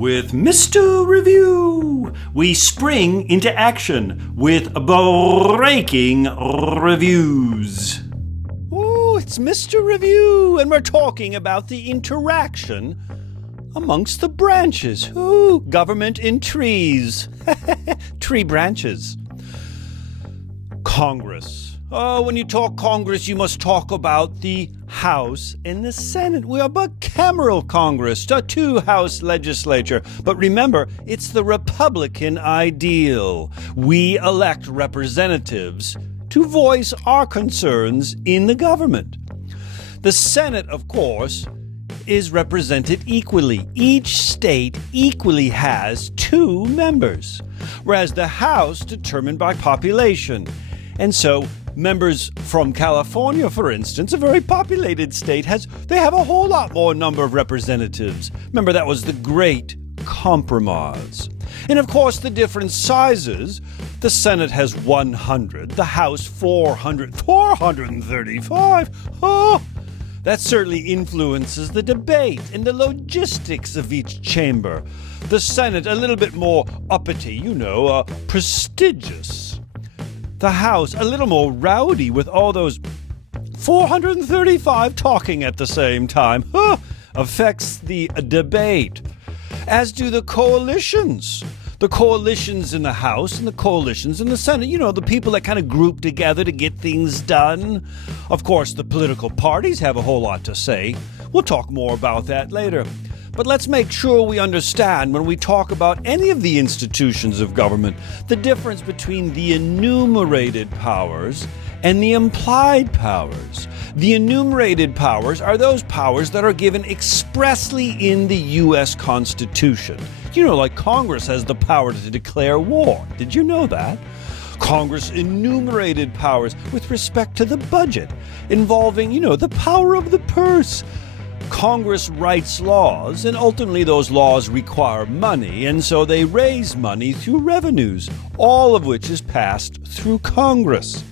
with Mr. Review. We spring into action with breaking reviews. Oh, it's Mr. Review, and we're talking about the interaction amongst the branches. Ooh, government in trees. Tree branches. Congress. Oh, when you talk Congress, you must talk about the House and the Senate. We are bicameral Congress, a two-house legislature. But remember, it's the Republican ideal. We elect representatives to voice our concerns in the government. The Senate, of course, is represented equally. Each state equally has 2 members, whereas the House determined by population. And so members from California, for instance, a very populated state, they have a whole lot more number of representatives. Remember, that was the Great Compromise. And of course, the different sizes. The Senate has 100, the House 435. Oh, that certainly influences the debate and the logistics of each chamber. The Senate, a little bit more uppity, prestigious. The House, a little more rowdy with all those 435 talking at the same time. Affects the debate. As do the coalitions. The coalitions in the House and the coalitions in the Senate. The people that kind of group together to get things done. Of course, the political parties have a whole lot to say. We'll talk more about that later. But let's make sure we understand when we talk about any of the institutions of government, the difference between the enumerated powers and the implied powers. The enumerated powers are those powers that are given expressly in the U.S. Constitution. Like Congress has the power to declare war. Did you know that? Congress enumerated powers with respect to the budget, involving, the power of the purse. Congress writes laws, and ultimately those laws require money, and so they raise money through revenues, all of which is passed through Congress.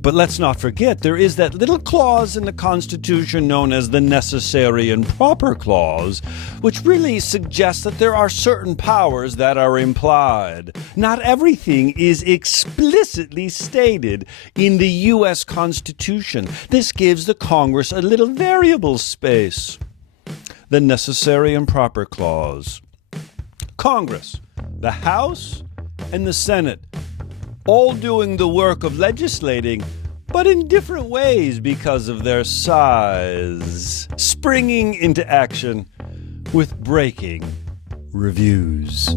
But let's not forget, there is that little clause in the Constitution known as the Necessary and Proper Clause, which really suggests that there are certain powers that are implied. Not everything is explicitly stated in the U.S. Constitution. This gives the Congress a little variable space. The Necessary and Proper Clause. Congress, the House, and the Senate, all doing the work of legislating, but in different ways because of their size, springing into action with breaking reviews.